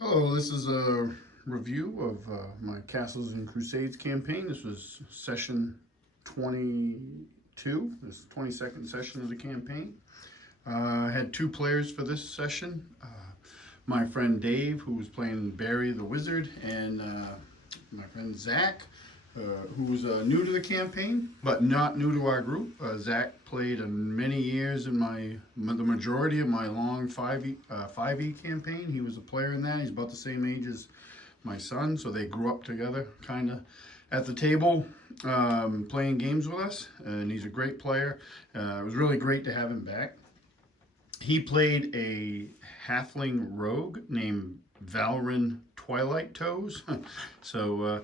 Hello, this is a review of my Castles and Crusades campaign. This was session 22, this is the 22nd session of the campaign. I had two players for this session. My friend Dave, who was playing Barry the Wizard, and my friend Zach, who's new to the campaign, but not new to our group. Zach played many years in the majority of my long 5e campaign. He was a player in that. He's about the same age as my son, so they grew up together, kind of at the table, playing games with us. And he's a great player. It was really great to have him back. He played a halfling rogue named Valrin Twilight Toes. so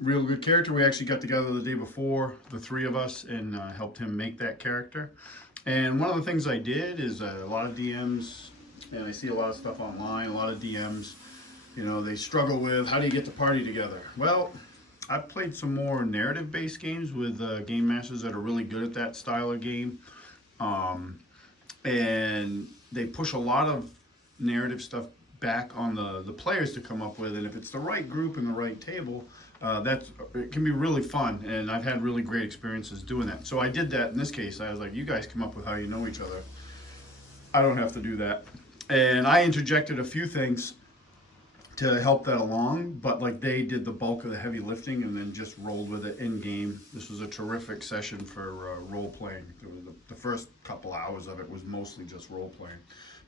real good character. We actually got together the day before, the three of us, and helped him make that character. And one of the things I did is a lot of DMs, and I see a lot of stuff online, a lot of DMs, they struggle with how do you get the party together? Well, I've played some more narrative-based games with game masters that are really good at that style of game. And they push a lot of narrative stuff back on the players to come up with, and if it's the right group and the right table, it can be really fun, and I've had really great experiences doing that. So I did that in this case. I was like, you guys come up with how you know each other. I don't have to do that. And I interjected a few things to help that along, but like they did the bulk of the heavy lifting and then just rolled with it in game. This was a terrific session for role playing. The first couple hours of it was mostly just role playing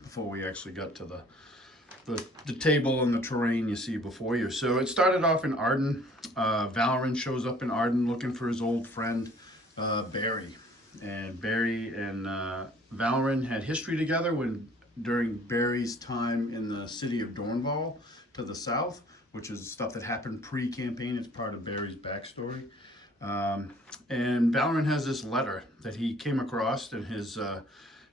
before we actually got to the table and the terrain you see before you. So it started off in Arden. Valrin shows up in Arden looking for his old friend Barry. And Barry and Valrin had history together during Barry's time in the city of Dornval to the south, which is stuff that happened pre-campaign. It's part of Barry's backstory. And Valrin has this letter that he came across in his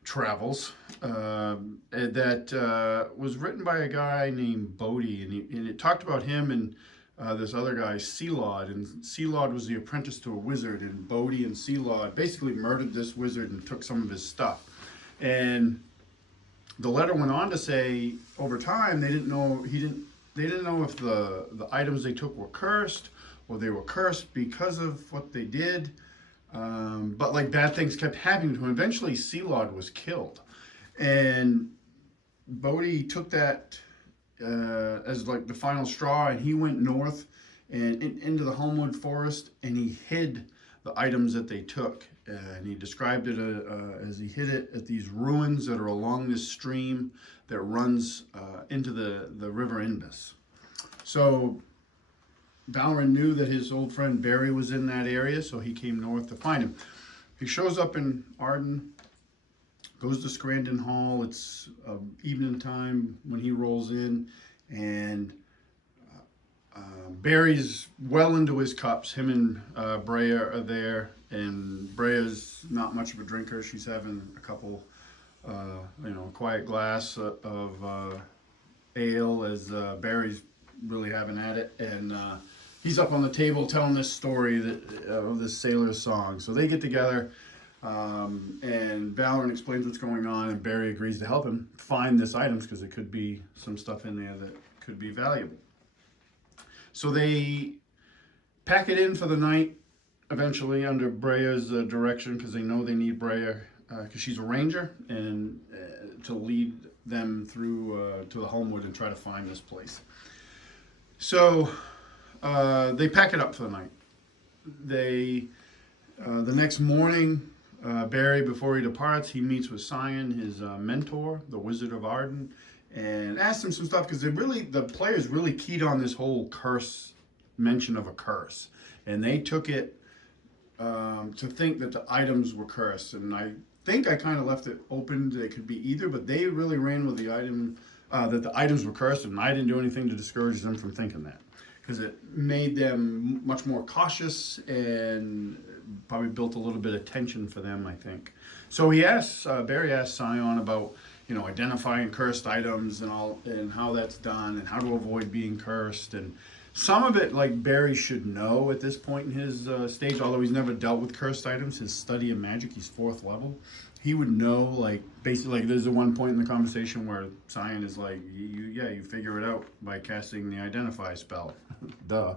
travels that was written by a guy named Bodhi, and it talked about him and this other guy, Sealod, and Sealod was the apprentice to a wizard, and Bodhi and Sealod basically murdered this wizard and took some of his stuff. And the letter went on to say, over time, they didn't know if the items they took were cursed or they were cursed because of what they did. But like bad things kept happening to him. Eventually, Sealod was killed, and Bodhi took that as like the final straw, and he went north and into the Hulmwood Forest, and he hid the items that they took. And he described it as he hid it at these ruins that are along this stream that runs into the River Indus. So Valrin knew that his old friend Barry was in that area, so he came north to find him. He shows up in Arden, goes to Scranton Hall. It's evening time when he rolls in, and Barry's well into his cups. Him and Brea are there, and Brea's not much of a drinker. She's having a couple, a quiet glass of ale as Barry's really having at it, and he's up on the table telling this story of this sailor's song. So they get together, and Valrin explains what's going on, and Barry agrees to help him find this items because it could be some stuff in there that could be valuable. So they pack it in for the night, eventually under Brea's direction, because they know they need Brea, because she's a ranger, and to lead them through to the Hulmwood and try to find this place. So they pack it up for the night. The next morning, Barry, before he departs, he meets with Cyan, his mentor, the Wizard of Arden, and asks him some stuff because the players really keyed on this whole curse, mention of a curse, and they took it to think that the items were cursed. And I think I kind of left it open; they could be either, but they really ran with the item that the items were cursed, and I didn't do anything to discourage them from thinking that, because it made them much more cautious and probably built a little bit of tension for them, I think. So Barry asks Scion about, identifying cursed items and how that's done and how to avoid being cursed. And some of it, like, Barry should know at this point in his stage, although he's never dealt with cursed items. His study of magic, he's 4th level. he would know, like, basically, like, there's a one point in the conversation where Cyan is like, you figure it out by casting the Identify spell. Duh.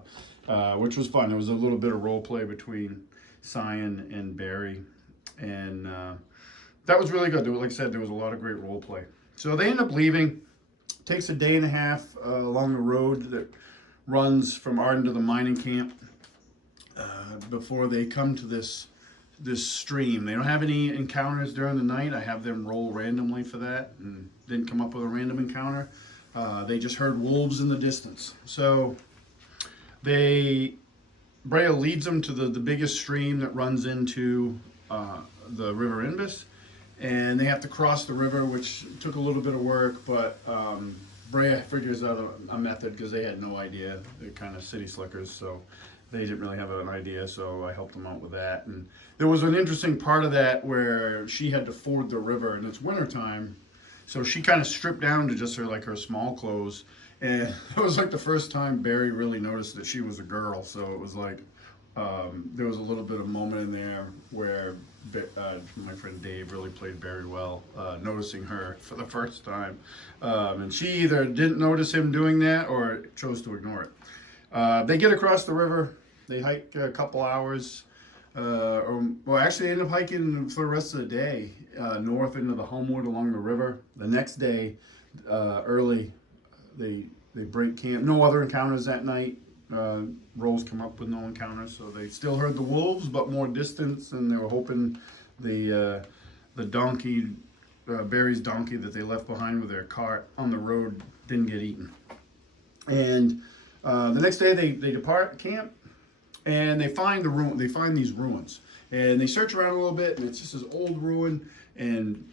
Which was fun. There was a little bit of role play between Cyan and Barry. And that was really good. Like I said, there was a lot of great role play. So they end up leaving. Takes a day and a half along the road that runs from Arden to the mining camp before they come to this stream. They don't have any encounters during the night. I have them roll randomly for that and didn't come up with a random encounter. They just heard wolves in the distance. So Brea leads them to the biggest stream that runs into the River Inbis, and they have to cross the river, which took a little bit of work, but Brea figures out a method because they had no idea. They're kind of city slickers, so they didn't really have an idea, so I helped them out with that. And there was an interesting part of that where she had to ford the river, and it's wintertime, so she kind of stripped down to just her small clothes. And it was like the first time Barry really noticed that she was a girl, so it was like there was a little bit of moment in there where my friend Dave really played Barry well, noticing her for the first time. And she either didn't notice him doing that or chose to ignore it. They get across the river. They hike a couple hours. Actually, they end up hiking for the rest of the day north into the Hulmwood along the river. The next day, early, they break camp. No other encounters that night. Rolls come up with no encounters, so they still heard the wolves, but more distance, and they were hoping the donkey, Barry's donkey that they left behind with their cart on the road didn't get eaten. And the next day they depart camp, and they find these ruins, and they search around a little bit, and it's just this old ruin, and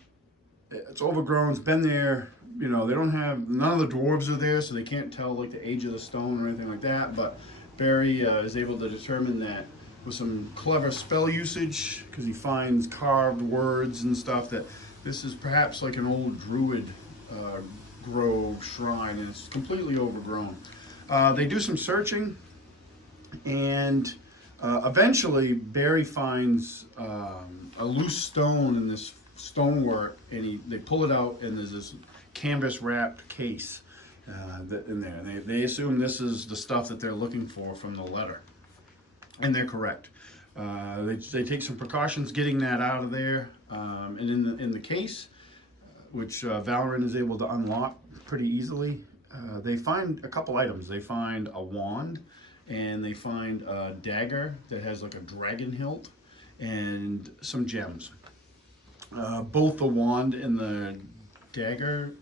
it's overgrown. It's been there. You know, they don't have, none of the dwarves are there, so they can't tell like the age of the stone or anything like that. But Barry is able to determine that with some clever spell usage, because he finds carved words and stuff, that this is perhaps like an old druid grove shrine, and it's completely overgrown. They do some searching, and eventually Barry finds a loose stone in this stonework, and they pull it out, and there's this canvas wrapped case in there. They assume this is the stuff that they're looking for from the letter, and they're correct. They take some precautions getting that out of there, and in the case, which Valrin is able to unlock pretty easily, they find a couple items. They find a wand, and they find a dagger that has like a dragon hilt, and some gems. Both the wand and the dagger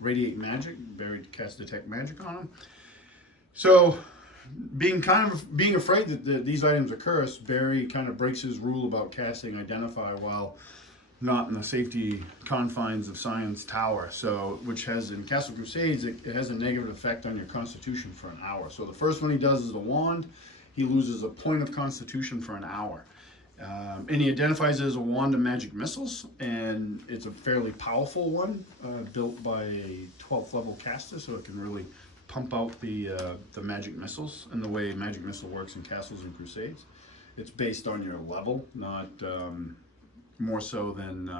radiate magic. Barry casts detect magic on them. So, being afraid that these items are cursed, Barry kind of breaks his rule about casting Identify while not in the safety confines of Cyan's Tower. So, which has in Castle Crusades, it has a negative effect on your Constitution for an hour. So the first one he does is the wand. He loses a point of Constitution for an hour. And he identifies it as a wand of magic missiles, and it's a fairly powerful one, built by a 12th level caster, so it can really pump out the magic missiles. And the way magic missile works in Castles and Crusades, it's based on your level, not more so than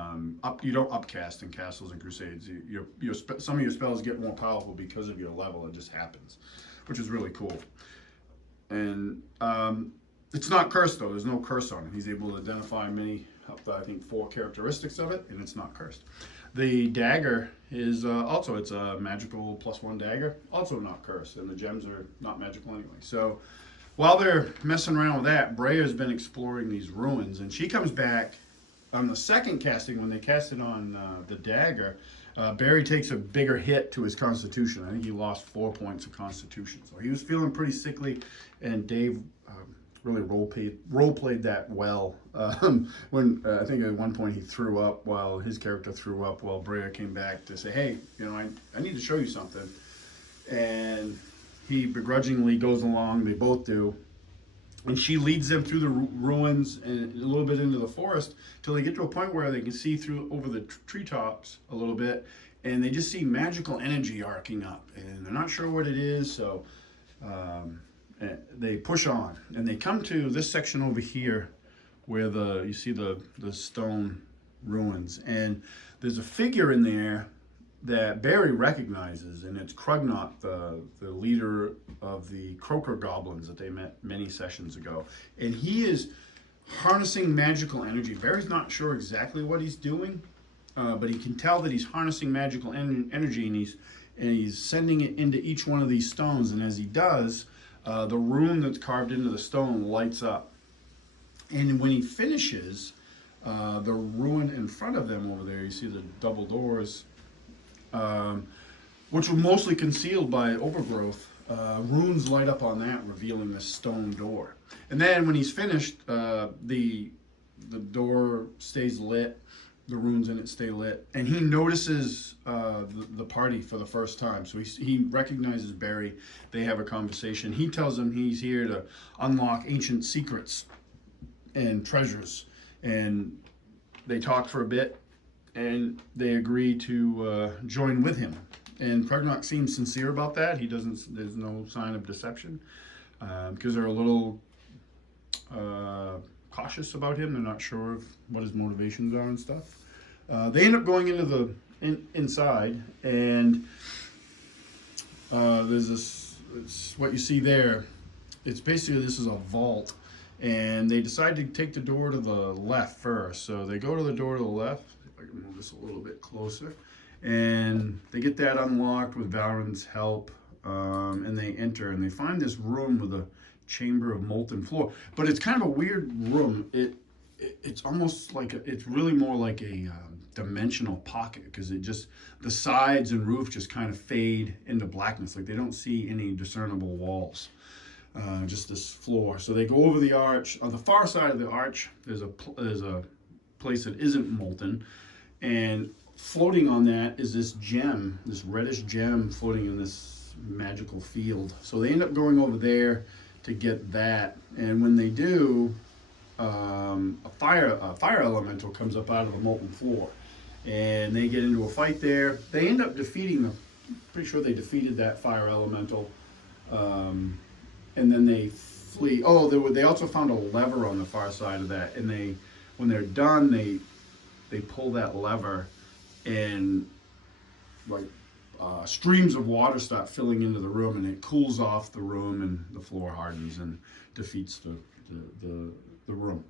you don't upcast in Castles and Crusades. Some of your spells get more powerful because of your level. It just happens, which is really cool. And it's not cursed though. There's no curse on it. He's able to identify many, I think 4 characteristics of it, and it's not cursed. The dagger is also, it's a magical +1 dagger, also not cursed, and the gems are not magical anyway. So while they're messing around with that, Brea's been exploring these ruins, and she comes back on the second casting. When they cast it on the dagger, Barry takes a bigger hit to his Constitution. I think he lost 4 points of Constitution, so he was feeling pretty sickly, and Dave really role played that well. When I think at one point he threw up, while his character threw up, while Brea came back to say, "Hey, you know, I need to show you something," and he begrudgingly goes along. They both do, and she leads them through the ruins and a little bit into the forest till they get to a point where they can see through over the treetops a little bit, and they just see magical energy arcing up, and they're not sure what it is. So they push on, and they come to this section over here where you see the stone ruins, and there's a figure in there that Barry recognizes, and it's Crugnot, the leader of the Croaker goblins that they met many sessions ago, and he is harnessing magical energy. Barry's not sure exactly what he's doing, but he can tell that he's harnessing magical energy, and he's sending it into each one of these stones. And as he does, the rune that's carved into the stone lights up. And when he finishes, the ruin in front of them over there, you see the double doors, which were mostly concealed by overgrowth. Runes light up on that, revealing this stone door. And then when he's finished, the door stays lit, the runes in it stay lit, and he notices the party for the first time. So he recognizes Barry. They have a conversation. He tells him he's here to unlock ancient secrets and treasures, and they talk for a bit, and they agree to join with him. And Crugnot seems sincere about that. There's no sign of deception, because they're a little cautious about him. They're not sure of what his motivations are and stuff. They end up going into the inside, and there's this. It's what you see there. It's basically, this is a vault, and they decide to take the door to the left first. So they go to the door to the left. If I can move this a little bit closer, and they get that unlocked with Valrin's help, and they enter, and they find this room with a chamber of molten floor. But it's kind of a weird room. It's almost like it's really more like a dimensional pocket, because the sides and roof just kind of fade into blackness. Like they don't see any discernible walls, just this floor. So they go over the arch. On the far side of the arch, there's a place that isn't molten, and floating on that is this gem, this reddish gem floating in this magical field. So they end up going over there to get that, and when they do, a fire elemental comes up out of the molten floor, and they get into a fight there. They end up pretty sure they defeated that fire elemental, and then they flee. Oh, they also found a lever on the far side of that, and when they're done, they pull that lever, and like streams of water start filling into the room, and it cools off the room, and the floor hardens and defeats the room.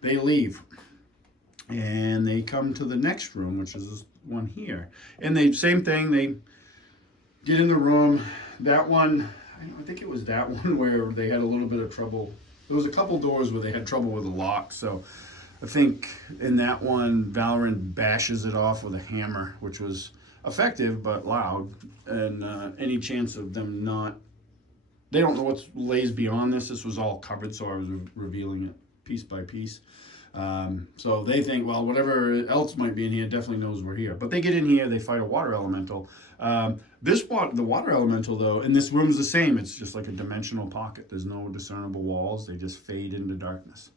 They leave, and they come to the next room, which is this one here, and same thing. They get in the room. That one, I think it was that one where they had a little bit of trouble. There was a couple doors where they had trouble with the lock, so I think in that one, Valrin bashes it off with a hammer, which was effective but loud, and any chance of them not, they don't know what lays beyond this. This was all covered, so I was revealing it piece by piece. So they think, well, whatever else might be in here definitely knows we're here. But they get in here, they fight a water elemental. The water elemental, though, in this room's the same. It's just like a dimensional pocket. There's no discernible walls. They just fade into darkness.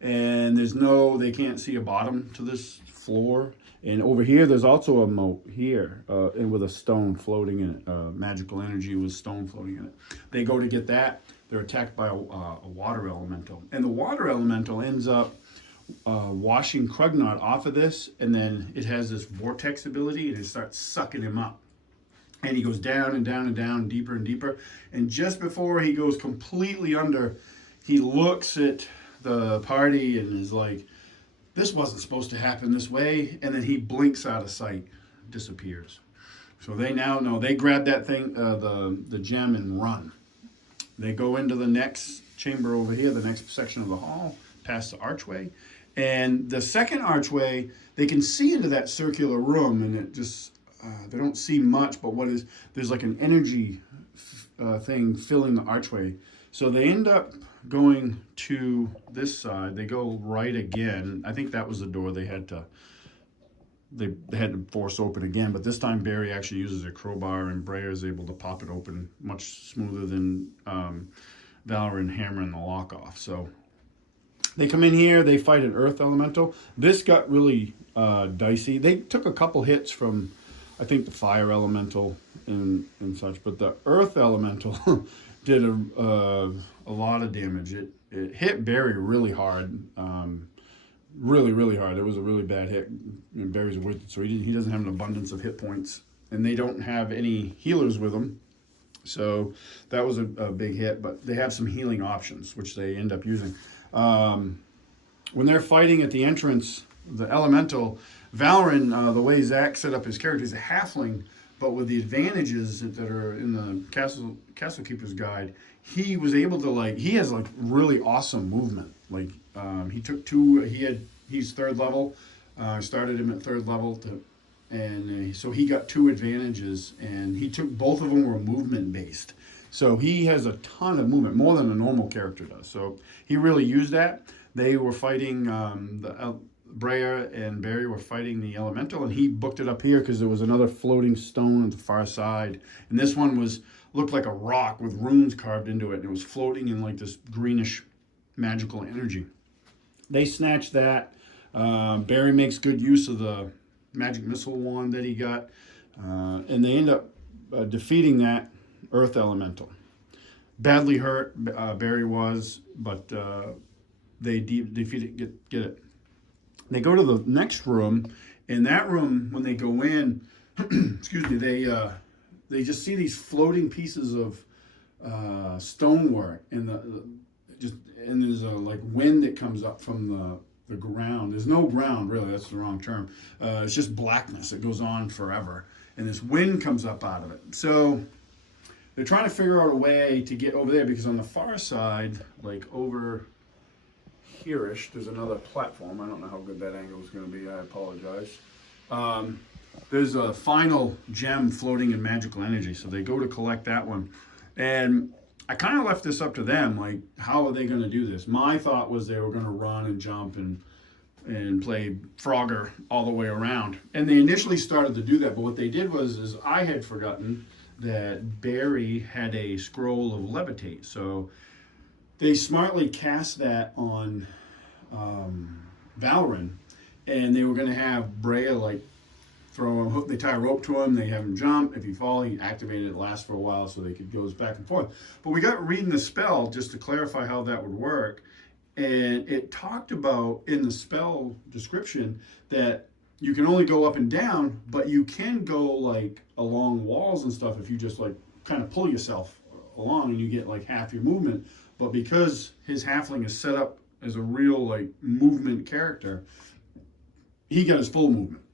And they can't see a bottom to this floor. And over here, there's also a moat here, and with a stone floating in it, magical energy with stone floating in it. They go to get that. They're attacked by a water elemental. And the water elemental ends up washing Crugnot off of this, and then it has this vortex ability, and it starts sucking him up. And he goes down and down and down, deeper and deeper. And just before he goes completely under, he looks at the party and is like, this wasn't supposed to happen this way. And then he blinks out of sight, disappears. So they now know. They grab that thing, the gem, and run. They go into the next chamber over here, the next section of the hall, past the archway. And the second archway, they can see into that circular room, and it just, they don't see much, but there's like an energy thing filling the archway. So they end up going to this side. They go right again. I think that was the door they had to force open again, but this time Barry actually uses a crowbar, and Brea is able to pop it open much smoother than Valrin hammering the lock off. So they come in here, they fight an earth elemental. This got really dicey. They took a couple hits from, I think, the fire elemental and such, but the earth elemental did a lot of damage. It hit Barry really hard. really, really hard. It was a really bad hit. And Barry's a wizard, so he doesn't have an abundance of hit points. And they don't have any healers with them. So that was a big hit, but they have some healing options, which they end up using. When they're fighting at the entrance, the elemental, Valrin, the way Zach set up his character, is a halfling, but with the advantages that are in the Castle Keeper's Guide, he was able to, like, he has like really awesome movement. Like, he took he's third level. I started him at third level so he got 2 advantages, and he took both of them were movement based. So he has a ton of movement, more than a normal character does. So he really used that. They were fighting Brea and Brea were fighting the elemental, and he booked it up here because there was another floating stone on the far side, and this one looked like a rock with runes carved into it, and it was floating in like this greenish magical energy. They snatched that. Barry makes good use of the magic missile wand that he got, and they end up defeating that earth elemental. Badly hurt, Barry was, but they defeated, get it. They go to the next room. In that room, when they go in, excuse me, they just see these floating pieces of stonework, and there's a like wind that comes up from the ground. There's no ground, really. That's the wrong term. It's just blackness. It goes on forever, and this wind comes up out of it. So they're trying to figure out a way to get over there, because on the far side, like over here-ish, there's another platform. I don't know how good that angle is going to be. I apologize. There's a final gem floating in magical energy, so they go to collect that one. And I kind of left this up to them, like, how are they going to do this? My thought was they were going to run and jump and play Frogger all the way around. And they initially started to do that, but what they did is I had forgotten that Barry had a scroll of levitate. So they smartly cast that on Valrin, and they were going to have Brea, like, throw him, they tie a rope to him, they have him jump. If he falls, he activated it, lasts for a while so they could go back and forth. But we got reading the spell just to clarify how that would work. And it talked about in the spell description that you can only go up and down, but you can go like along walls and stuff if you just like kind of pull yourself along, and you get like half your movement. But because his halfling is set up as a real like movement character, he got his full movement.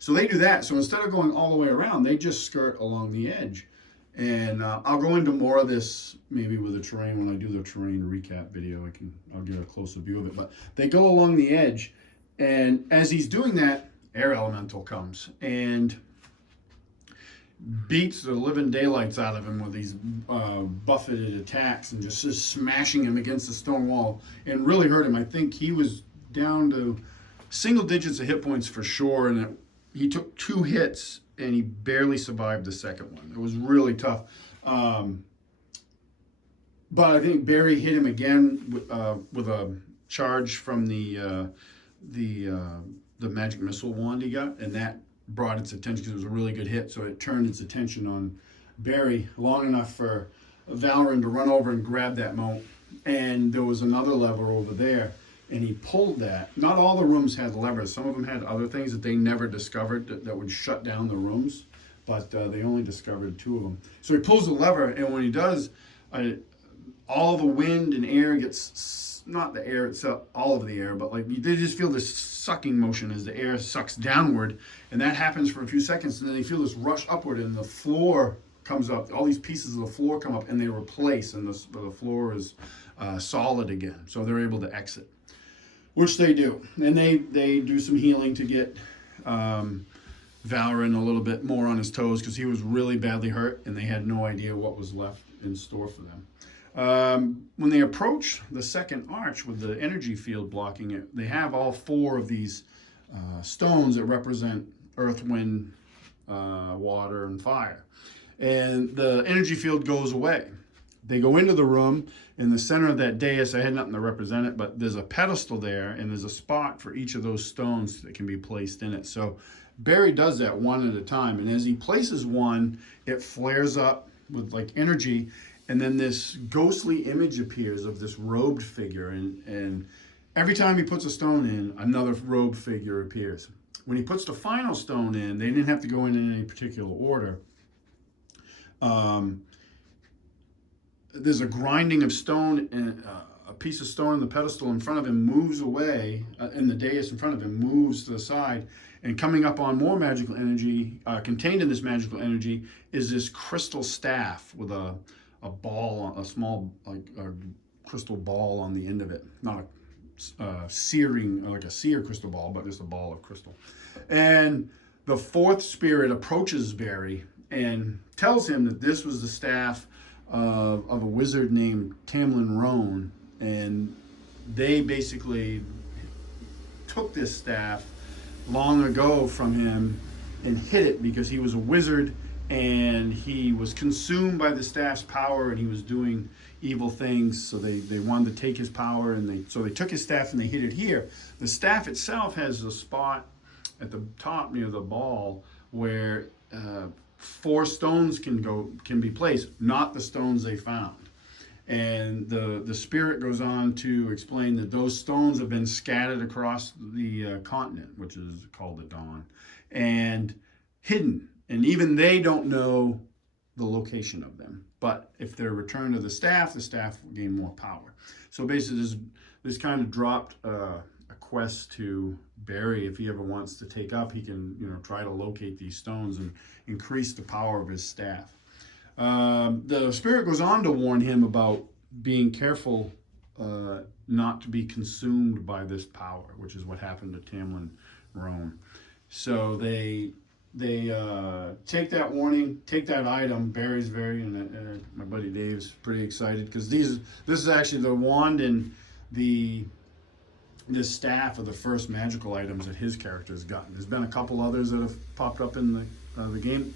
So they do that. So instead of going all the way around, they just skirt along the edge. And I'll go into more of this maybe with the terrain when I do the terrain recap video. I'll get a closer view of it. But they go along the edge, and as he's doing that, air elemental comes and beats the living daylights out of him with these buffeted attacks, and just smashing him against the stone wall and really hurt him. I think he was down to single digits of hit points for sure, and he took 2 hits and he barely survived the second one. It was really tough. But I think Barry hit him again with a charge from the magic missile wand he got, and that brought its attention because it was a really good hit. So it turned its attention on Barry long enough for Valrin to run over and grab that moat. And there was another lever over there, and he pulled that. Not all the rooms had levers. Some of them had other things that they never discovered that would shut down the rooms, but they only discovered 2 of them. So he pulls the lever, and when he does, all the wind and air gets, not the air itself, all of the air, but like they just feel this sucking motion as the air sucks downward, and that happens for a few seconds, and then they feel this rush upward, and the floor comes up. All these pieces of the floor come up, and they replace, and the floor is solid again. So they're able to exit, which they do. And they do some healing to get Valrin a little bit more on his toes, because he was really badly hurt, and they had no idea what was left in store for them. When they approach the second arch with the energy field blocking it, they have all 4 of these stones that represent earth, wind, water, and fire. And the energy field goes away. They go into the room. In the center of that dais, I had nothing to represent it, but there's a pedestal there, and there's a spot for each of those stones that can be placed in it. So Barry does that one at a time, and as he places one, it flares up with like energy, and then this ghostly image appears of this robed figure, and every time he puts a stone in, another robe figure appears. When he puts the final stone in, they didn't have to go in any particular order. There's a grinding of stone, and a piece of stone in the pedestal in front of him moves away, and the dais in front of him moves to the side, and coming up on more magical energy, contained in this magical energy, is this crystal staff with a ball, a small like a crystal ball on the end of it, not a searing, like a seer crystal ball, but just a ball of crystal. And the fourth spirit approaches Barry and tells him that this was the staff of a wizard named Tamlin Roan, and they basically took this staff long ago from him and hid it because he was a wizard and he was consumed by the staff's power and he was doing evil things. So they wanted to take his power, and so they took his staff and they hid it here. The staff itself has a spot at the top near the ball where 4 stones can be placed, not the stones they found. And the spirit goes on to explain that those stones have been scattered across the continent, which is called the Dawn, and hidden. And even they don't know the location of them. But if they're returned to the staff will gain more power. So basically, this kind of dropped a quest to Barry. If he ever wants to take up, he can try to locate these stones and increase the power of his staff. The spirit goes on to warn him about being careful not to be consumed by this power, which is what happened to Tamlin Roan. So they take that warning, take that item. Barry's and my buddy Dave's pretty excited because this is actually the wand and this staff are the first magical items that his character has gotten. There's been a couple others that have popped up in the game.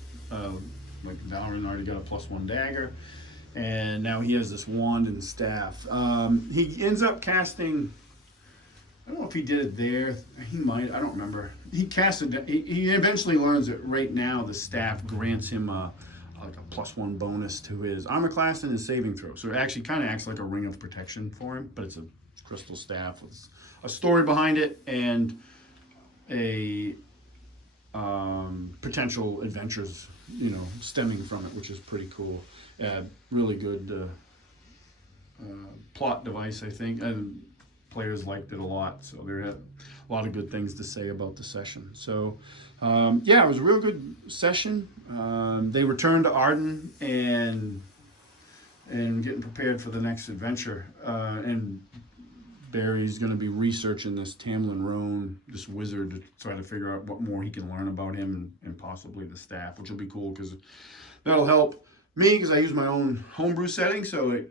Like Valrin already got a +1 dagger, and now he has this wand and staff. He ends up casting, I don't know if he did it there, he might, I don't remember. He casted, he eventually learns that right now the staff grants him like a +1 bonus to his armor class and his saving throw. So it actually kind of acts like a ring of protection for him, but it's a crystal staff with a story behind it and a potential adventures stemming from it, which is pretty cool. Really good plot device, I think, and players liked it a lot, so there had a lot of good things to say about the session. So yeah, it was a real good session. They returned to Arden and getting prepared for the next adventure, and Barry's going to be researching this Tamlin Roan, this wizard, to try to figure out what more he can learn about him and possibly the staff, which will be cool because that'll help me because I use my own homebrew setting. So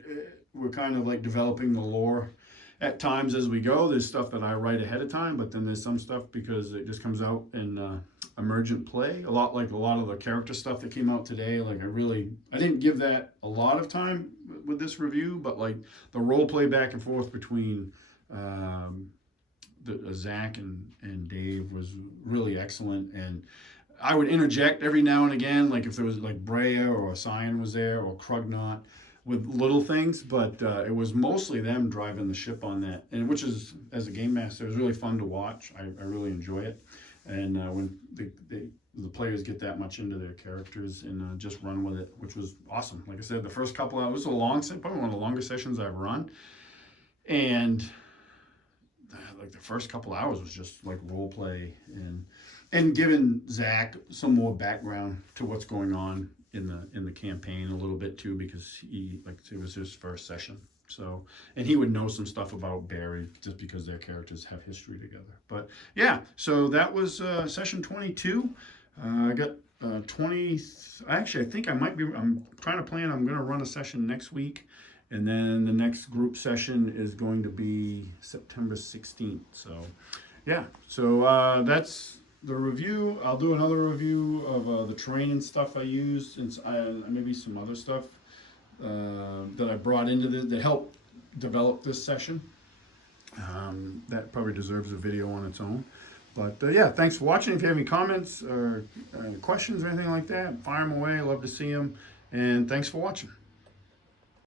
we're kind of like developing the lore at times as we go. There's stuff that I write ahead of time, but then there's some stuff because it just comes out in emergent play. A lot of the character stuff that came out today. Like I didn't give that a lot of time with this review, but like the role play back and forth between Zach and Dave was really excellent, and I would interject every now and again, like if there was like Brea or Sion was there or Crugnot with little things, but it was mostly them driving the ship on that, and which is, as a game master, it was really fun to watch. I really enjoy it, and when the players get that much into their characters and just run with it, which was awesome. Like I said, the first couple hours, probably one of the longer sessions I've run, and like the first couple hours was just like role play and giving Zach some more background to what's going on in the campaign a little bit too, because it was his first session. So, and he would know some stuff about Barry just because their characters have history together. But yeah, so that was session 22. I got 20. Actually, I think I'm trying to plan. I'm going to run a session next week. And then the next group session is going to be September 16th. So, yeah. So that's the review. I'll do another review of the terrain and stuff I used, and maybe some other stuff that I brought into that helped develop this session. That probably deserves a video on its own. But yeah, thanks for watching. If you have any comments or questions or anything like that, fire them away. Love to see them. And thanks for watching.